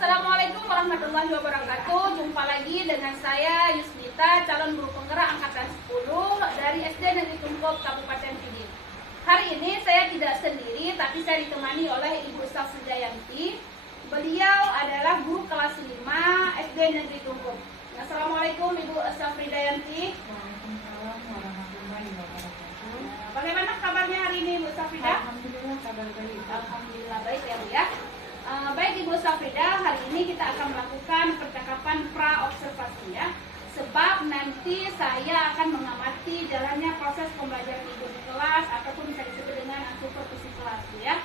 Assalamualaikum warahmatullahi wabarakatuh. Jumpa lagi dengan saya Yusmita, calon guru penggerak angkatan 10 dari SD Negeri Tungkop Kabupaten Pidi. Hari ini saya tidak sendiri, tapi saya ditemani oleh Ibu Safridayanti. Beliau adalah guru kelas 5 SD Negeri Tungkop. Assalamualaikum Ibu Safridayanti. Waalaikumsalam warahmatullahi wabarakatuh. Bagaimana kabarnya hari ini Ibu Safrida? Alhamdulillah kabar baik. Alhamdulillah baik ya Bu ya. Baik Ibu Safrida, hari ini kita akan melakukan percakapan pra-observasi ya. Sebab nanti saya akan mengamati jalannya proses pembelajaran Ibu di kelas ataupun bisa disebut dengan supervisi kelas ya.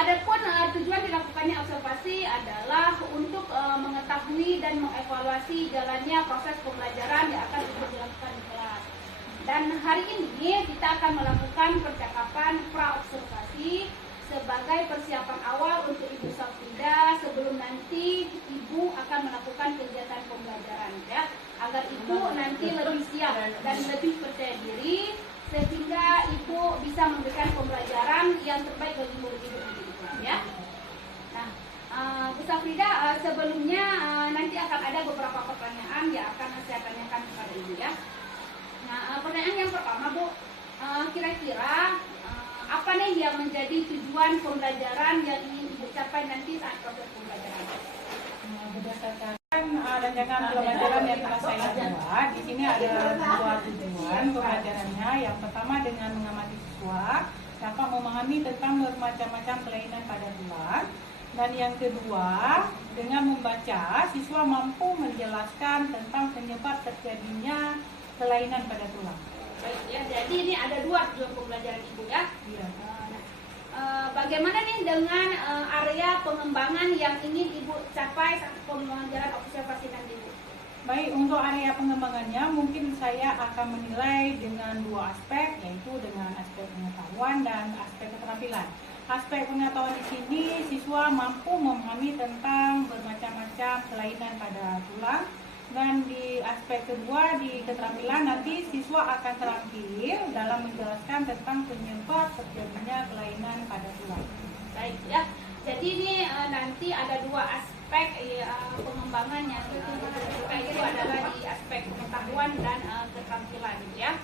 Adapun tujuan dilakukannya observasi adalah untuk mengetahui dan mengevaluasi jalannya proses pembelajaran yang akan dilakukan di kelas. Dan hari ini kita akan melakukan percakapan pra-observasi sebagai persiapan awal untuk Ibu Safrida sebelum nanti Ibu akan melakukan kegiatan pembelajaran ya, agar Ibu nanti lebih siap dan lebih percaya diri sehingga Ibu bisa memberikan pembelajaran yang terbaik bagi murid Ibu ya. Nah, Bu Safrida, sebelumnya nanti akan ada beberapa pertanyaan yang akan saya tanyakan kepada Ibu ya. Nah, pertanyaan yang pertama Bu, kira-kira apa nih yang menjadi tujuan pembelajaran yang ingin Ibu capai nanti saat proses pembelajaran? Berdasarkan rancangan pembelajaran yang telah saya buat, di sini ada dua tujuan pembelajarannya. Yang pertama dengan mengamati siswa dapat memahami tentang bermacam-macam kelainan pada tulang, dan yang kedua dengan membaca siswa mampu menjelaskan tentang penyebab terjadinya kelainan pada tulang. Baik ya, jadi ini ada dua tujuan pembelajaran Ibu ya. Iya. Bagaimana nih dengan area pengembangan yang ingin Ibu capai saat pembelajaran observasi nanti Ibu? Baik, untuk area pengembangannya mungkin saya akan menilai dengan dua aspek, yaitu dengan aspek pengetahuan dan aspek keterampilan. Aspek pengetahuan di sini siswa mampu memahami tentang bermacam-macam kelainan pada tulang, dan di aspek kedua di keterampilan nanti siswa akan terampil dalam menjelaskan tentang penyebab terjadinya kelainan pada tulang. Baik ya, jadi ini nanti ada dua aspek pengembangan yang itu adalah di aspek pengetahuan dan keterampilan ya.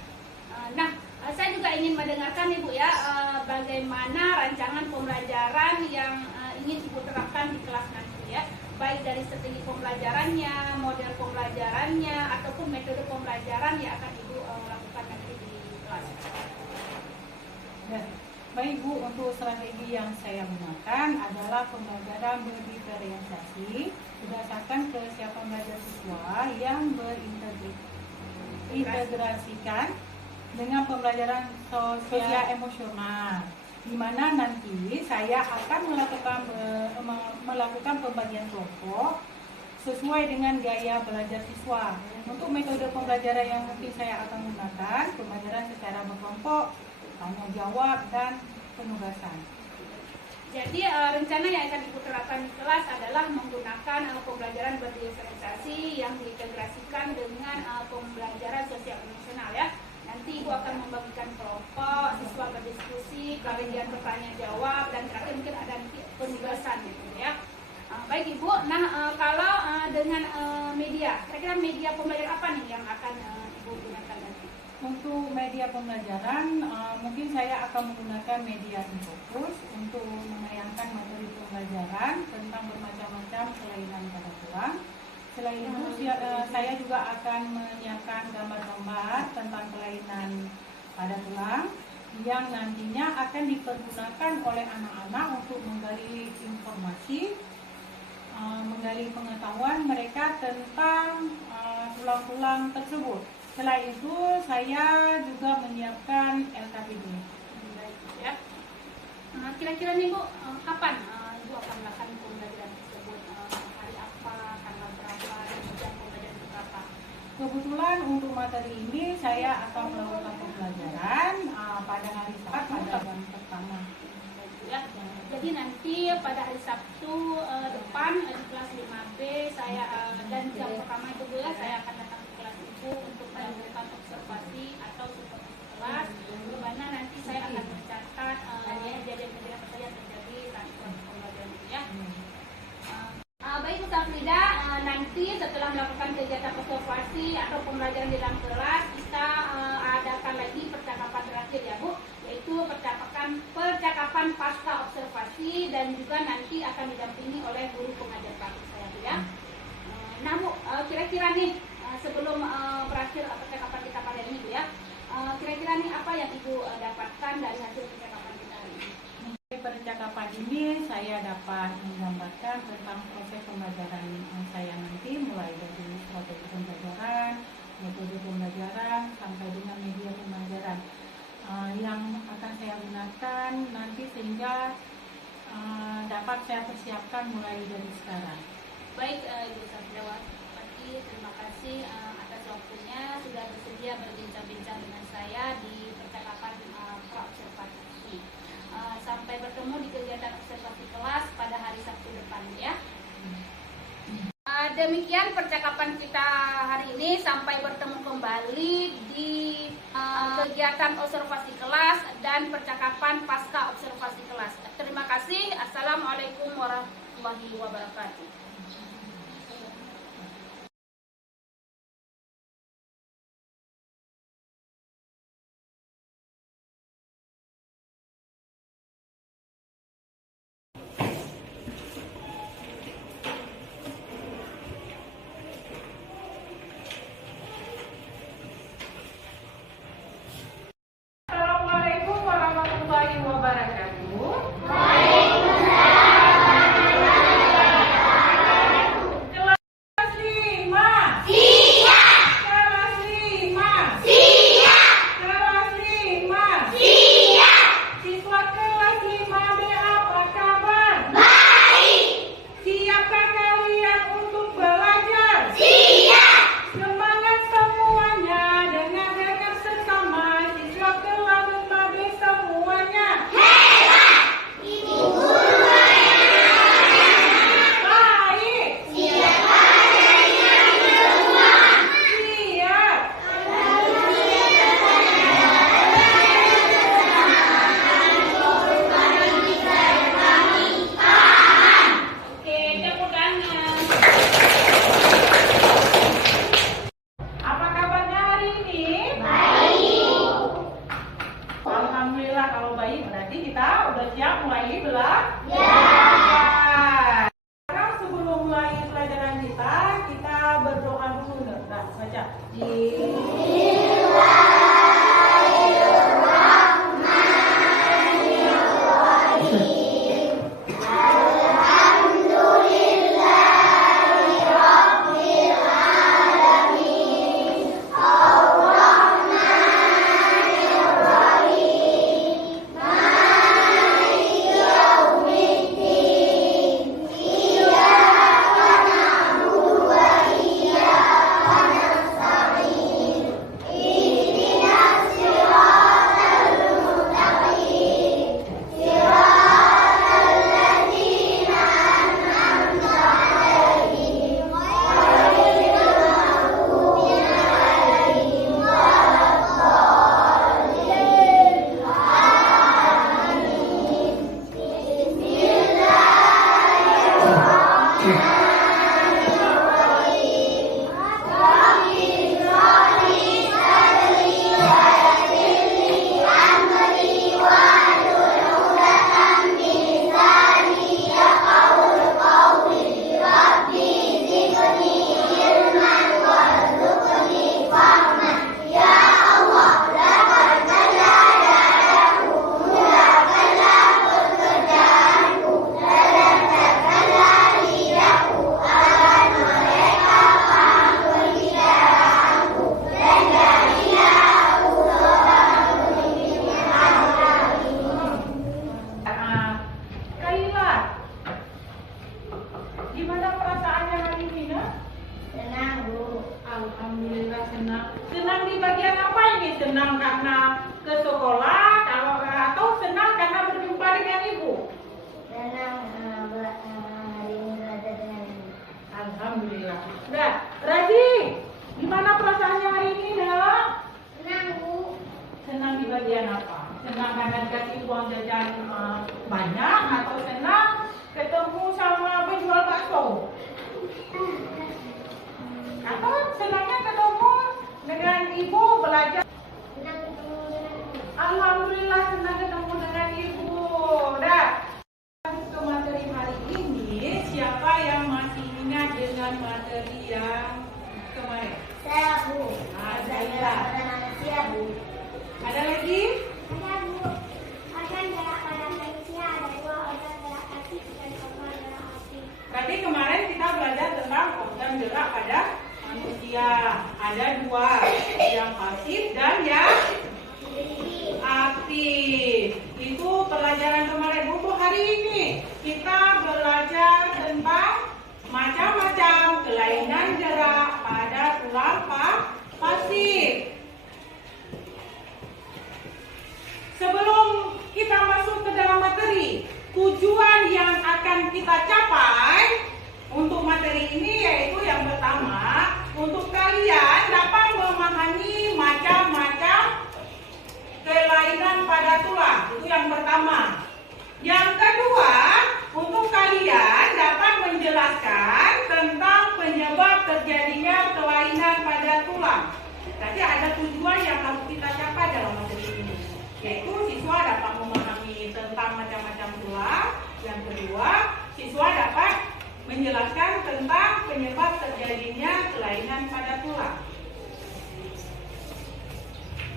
Nah, saya juga ingin mendengarkan Ibu ya, bagaimana rancangan pembelajaran yang ingin Ibu terapkan di kelas nanti ya, baik dari strategi pembelajarannya, model pembelajarannya, ataupun metode pembelajaran yang akan Ibu lakukan nanti di kelas. Ya. Baik Bu, untuk strategi yang saya gunakan adalah pembelajaran berdiferensiasi berdasarkan kesiapan belajar siswa yang berintegrasikan dengan pembelajaran sosial emosional, di mana nanti saya akan melakukan pembagian kelompok sesuai dengan gaya belajar siswa. Untuk metode pembelajaran yang nanti saya akan gunakan, pembelajaran secara berkelompok, tanya jawab, dan penugasan. Jadi rencana yang akan Ibu terapkan di kelas adalah menggunakan pembelajaran berdiferensiasi yang diintegrasikan dengan pembelajaran sosial emosional ya. Nanti Ibu akan membagikan kelompok, siswa berdiskusi, kemudian bertanya jawab, dan terakhir mungkin ada penugasan gitu ya. Baik Ibu, nah kalau dengan media, kira-kira media pembelajaran apa nih yang akan Ibu gunakan nanti? Untuk media pembelajaran, mungkin saya akan menggunakan media infocus untuk menayangkan materi pembelajaran tentang bermacam-macam kelainan pada tulang. Selain itu, saya juga akan menyiapkan gambar-gambar tentang kelainan pada tulang yang nantinya akan dipergunakan oleh anak-anak untuk menggali informasi, menggali pengetahuan mereka tentang tulang-tulang tersebut. Selain itu, saya juga menyiapkan LKPD. Ya. Kira-kira nih Bu, kapan Ibu akan melakukan pembelajaran tersebut? Hari apa, tanggal berapa, dan jam pembelajaran berapa? Kebetulan untuk materi ini saya akan melakukan pembelajaran pada hari Sabtu pada jam pertama. Ya. Jadi nanti pada hari Sabtu depan di kelas 5B saya dan jam pertama itu Bu ya, saya akan datang ke kelas Ibu untuk melakukan observasi atau supervisi kelas, di mana nanti saya akan mencatat kejadian-kejadian apa saja yang terjadi saat pembelajaran itu ya. pembelajaran di dalam kelas, kita adakan lagi percakapan terakhir ya Bu, yaitu percakapan pasca observasi dan juga nanti akan didampingi oleh guru pengajar praktik saya Bu ya. Nah Bu, kira-kira nih sebelum berakhir percakapan kita pada ini Bu ya, kira-kira nih apa yang Ibu dapatkan dari hasil percakapan kita hari ini? Dari percakapan ini saya dapat menggambarkan tentang proses pembelajaran saya nanti, mulai dari strategi pembelajaran, metode pembelajaran, sampai dengan media pembelajaran yang akan saya gunakan nanti, sehingga dapat saya persiapkan mulai dari sekarang. Baik Ibu Satriawati, terima kasih atas waktunya sudah bersedia berbincang-bincang dengan saya di percakapan pra-observasi. Sampai bertemu di kegiatan observasi kelas pada hari Sabtu depan ya. Demikian percakapan kita hari ini, sampai bertemu kembali di kegiatan observasi kelas dan percakapan pasca observasi kelas. Terima kasih. Assalamualaikum warahmatullahi wabarakatuh. Assalamualaikum warahmatullahi wabarakatuh. Kelas 5. Siap. Kelas 5. Siap. Kelas 5. Siap. Siswa kelas 5B, apa kabar? Baik. Siapkah kalian untuk belajar? Siap. Semangat semuanya, dengar-dengar sesama siswa kelas 5B semuanya. Hebat. Ibu guru baik. Siapa kalian semua? Siap. Oke, tepuk tangan. Apa kabarnya hari ini? Baik. Alhamdulillah, kalau baik berarti kita udah siap mulai belajar. Sekarang sebelum mulai pelajaran kita berdoa dulu. Nah, baca. Gimana perasaannya hari ini, Nak? Senang, Bu. Alhamdulillah senang. Senang di bagian apa ini? Senang karena ke sekolah, atau senang karena berjumpa dengan Ibu? Senang hari ini belajar dengan Ibu. Alhamdulillah. Nah, Razi, gimana perasaannya hari ini, Nak? Senang, Bu. Senang di bagian apa? Senang karena dikasih uang jajan banyak, atau senang ketemu sama penjual bakso? Atau senangnya ketemu Dengan Ibu belajar. Senang bertemu dengan Ibu. Alhamdulillah senang ketemu dengan Ibu. Dah. Ke materi hari ini, siapa yang masih ingat dengan materi yang kemarin? Saya Bu. Saya. Manusia Bu. Ada lagi? Ada Bu. Organ gerak pada manusia ada 2 organ gerak kaki dan organ gerak hati. Berarti kemarin kita belajar tentang organ gerak pada manusia. Ada 2, yang pasif dan yang aktif. Itu pelajaran kemarin. Untuk hari ini kita belajar tentang macam-macam kelainan gerak pada tulang pasif. Sebelum kita masuk ke dalam materi, tujuan yang akan kita capai untuk materi ini yaitu yang pertama, untuk kalian dapat memahami macam-macam kelainan pada tulang. Itu yang pertama. Yang kedua, untuk kalian dapat menjelaskan tentang penyebab terjadinya kelainan pada tulang. Jadi ada tujuan yang harus kita capai dalam materi ini, yaitu siswa dapat memahami tentang macam-macam tulang. Yang kedua, siswa dapat menjelaskan tentang penyebab terjadinya kelainan pada tulang.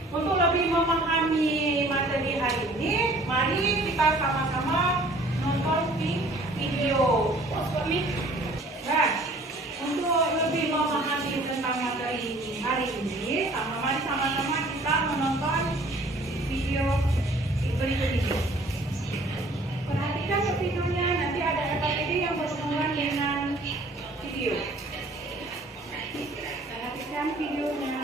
Untuk lebih memahami materi hari ini, mari kita sama-sama nonton video. Nah, untuk lebih memahami tentang materi hari ini, mari sama-sama kita menonton video berikut ini. Perhatikan videonya, nanti ada kata-kata yang berhubungan dengan video. Perhatikan videonya.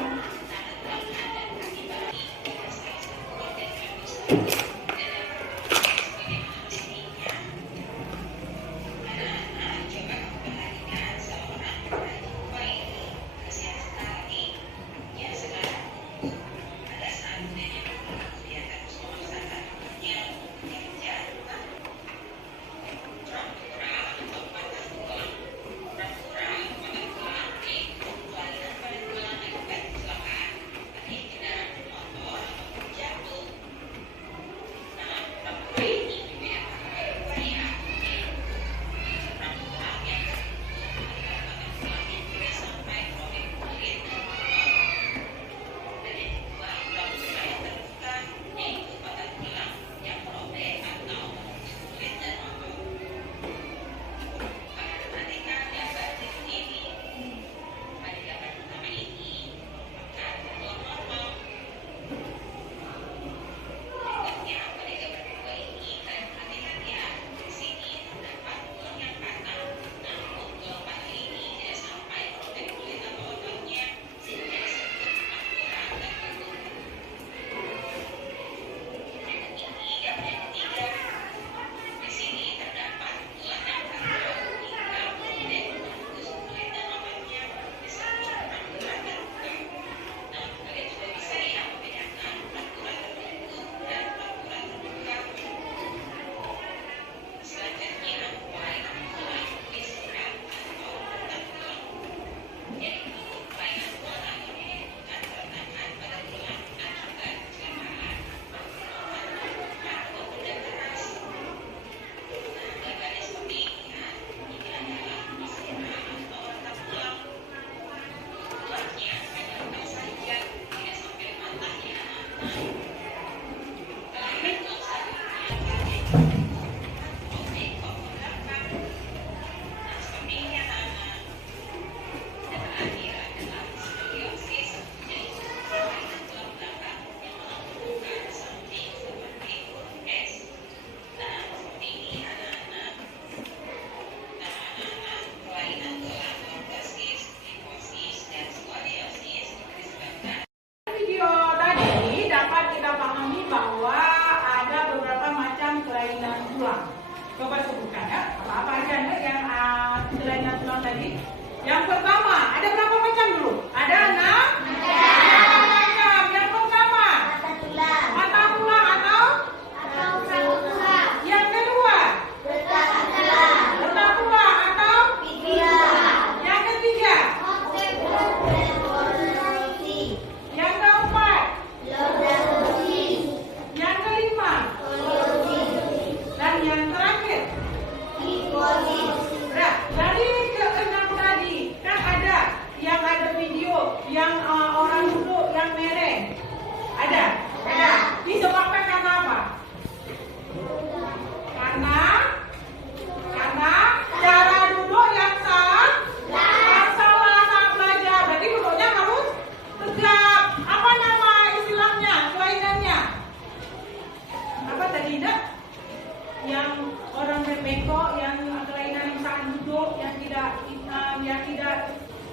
yang orang berbengkok, yang kelainan saat duduk, yang tidak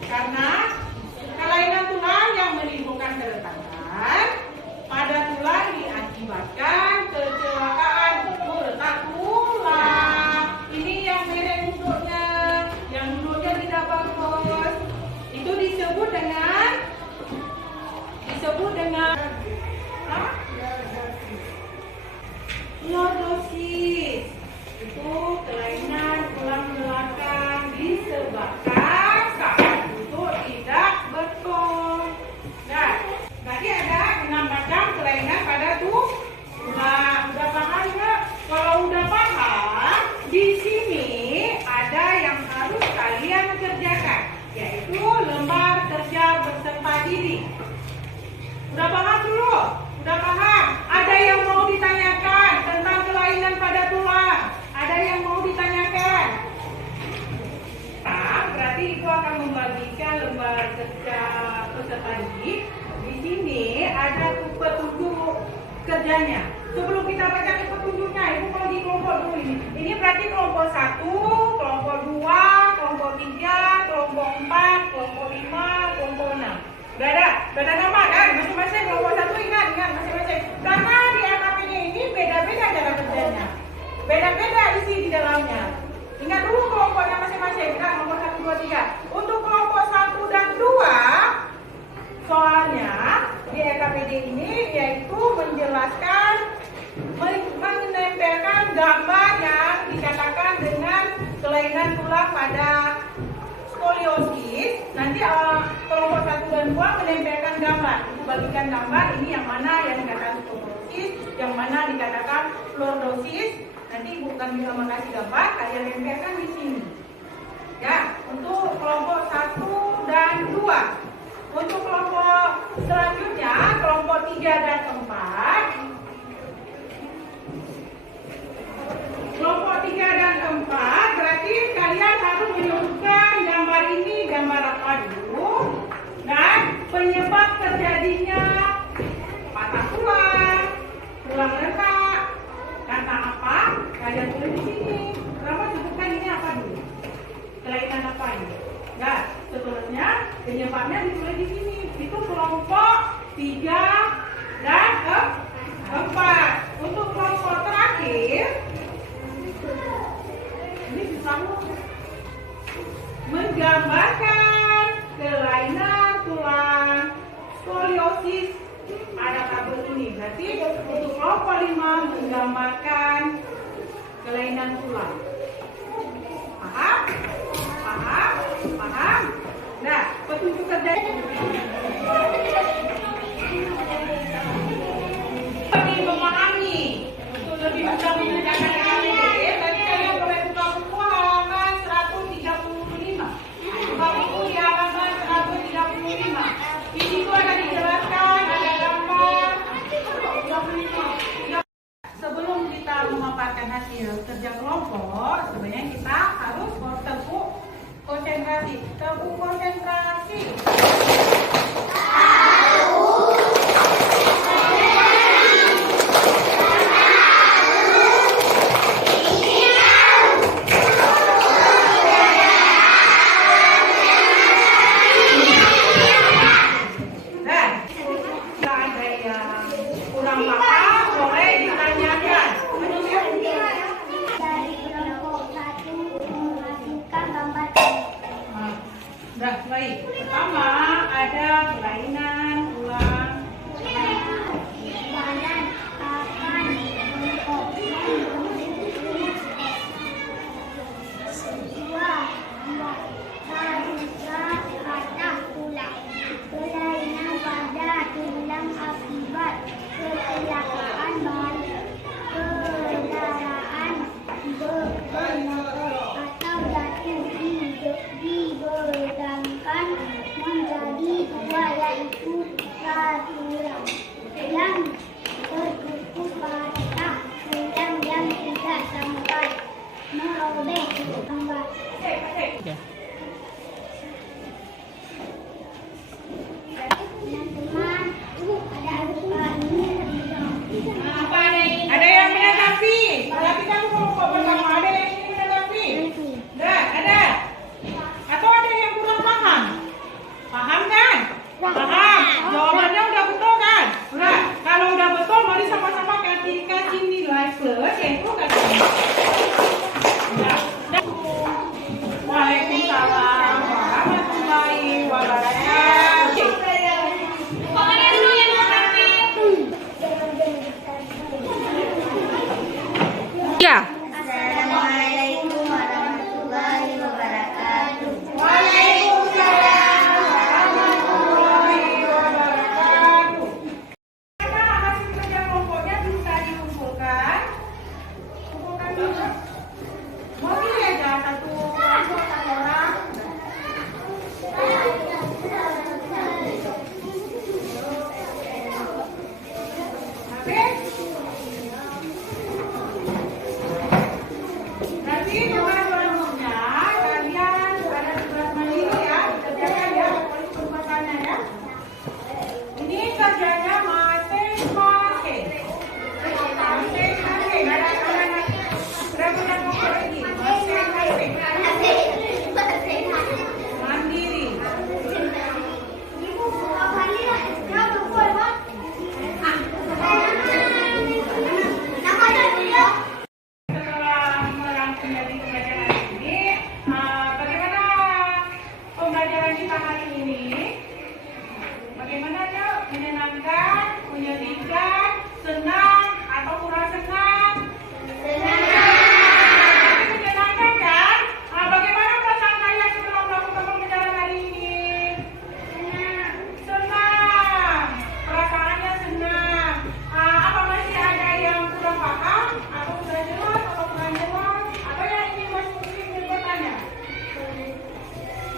karena kelainan tulang yang menimbulkan keretakan pada tulang diakibatkan kecelakaan retak tulang. Ini yang merek duduknya, yang duduknya tidak bagus. Itu disebut dengan lordosis. Itu kelainan tulang belakang disebabkan saat duduk tidak betul. Nah, tadi ada 6 macam kelainan pada tulang. Udah paham nggak? Kalau udah paham, di sini ada yang harus kalian kerjakan, yaitu lembar kerja beserta diri. Udah paham dulu? Udah paham? Ada yang mau ditanyakan tentang kelainan pada tulang? Ada yang mau ditanyakan? Nah, berarti itu akan membagikan lembar kerja peserta didik. Di sini ada petunjuk kerjanya. Sebelum kita baca petunjuknya, ibu mau di kelompok dulu ini. Ini berarti kelompok 1, kelompok 2, kelompok 3, kelompok 4, kelompok 5, kelompok 6. Beda nama kan? Masing-masing kelompok 1 ingat masing-masing. Karena di LKPD ini beda-beda cara kerjanya. Beda-beda isi di dalamnya. Ingat dulu kelompoknya masing-masing kan, kelompok 1, 2, 3. Untuk kelompok 1 dan 2, soalnya di LKPD ini yaitu menjelaskan, menempelkan gambar yang dikatakan dengan kelainan tulang pada skoliosis. Nanti kelompok 1 dan 2 menempelkan gambar. Itu bagikan gambar, ini yang mana yang dikatakan skoliosis, yang mana dikatakan lordosis. Nanti ibu akan bisa kasih gambar, kalian tempelkan di sini. Ya, untuk kelompok 1 dan 2. Untuk kelompok selanjutnya, kelompok 3 dan 4. Kelompok 3 dan 4 berarti kalian harus menunjukkan gambar ini, gambar apa dulu, dan penyebab terjadinya patah tulang, tulang retak, karena apa? Kalian tulis di sini. Pertama sebutkan ini apa dulu? Kelainan apa ini? Nah, seterusnya penyebabnya ditulis di sini. Itu kelompok 3 dan 4. Untuk kelompok terakhir, ini selalu menggambarkan kelainan tulang skoliosis pada tabel ini. Berarti untuk kelompok 5 menggambarkan kelainan tulang. Paham? Paham? Paham? Nah, petunjuk kerja lebih memahami, untuk lebih mudah mengerjakan ini. Tadi kalian boleh buka buku halaman 135. Buka buku di halaman 135. Di situ ada dijelaskan, ada gambar. Sebelum kita memaparkan hasil kerja kelompok, sebenarnya kita harus tepuk konsentrasi. Tepuk konsentrasi. Baik, pertama ada kelainan tulang badan akan bengkok. Dua, patah tulang. Kelainan pada tulang akibat kecelakaan kendaraan bermotor atau jatuh dibedangkan menjadi dua, yaitu tulang yang tertutup patah, tulang yang tidak sampai merobek. Teman-teman, ada yang menanggapi? Perhatikan Waalaikumsalam warahmatullahi wabarakatuh. Pokoknya dulu yang Ya. Assalamualaikum warahmatullahi wabarakatuh. Waalaikumsalam warahmatullahi wabarakatuh. Mana hasil kerja kelompoknya bisa dikumpulkan? Kumpulkan dulu. Mau pilih aja satu kelompok satu orang. Oke? Nanti tugas kelompoknya kalian ada tugas mandiri ya, kerjakan ya, kelompoknya ya. Ini kerjanya masing-masing. Masing-masing. Ada berapa yang mau pergi? Masing-masing. Mandiri. Setelah merangkum dari pembelajaran hari ini, bagaimana pembelajaran kita hari ini? Bagaimana yuk? Menyenangkan, menyedihkan, senang, atau kurang senang? Tapi menyenangkan kan? Bagaimana perasaan kalian setelah melakukan pembelajaran hari ini? Senang. Perasaannya senang. Apa masih ada yang kurang paham? Atau sudah jelas? Atau kurang jelas? Atau yang ingin Mas Muslim bertanya?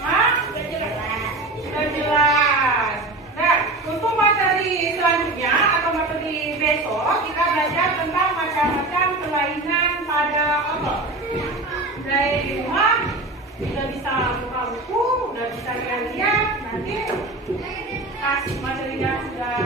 Hah? Sudah jelas. Nah, untuk materi selanjutnya atau materi besok kita belajar tentang macam-macam kelainan pada otot. Dari rumah sudah bisa buka buku, sudah bisa lihat-lihat. Nanti pas materinya sudah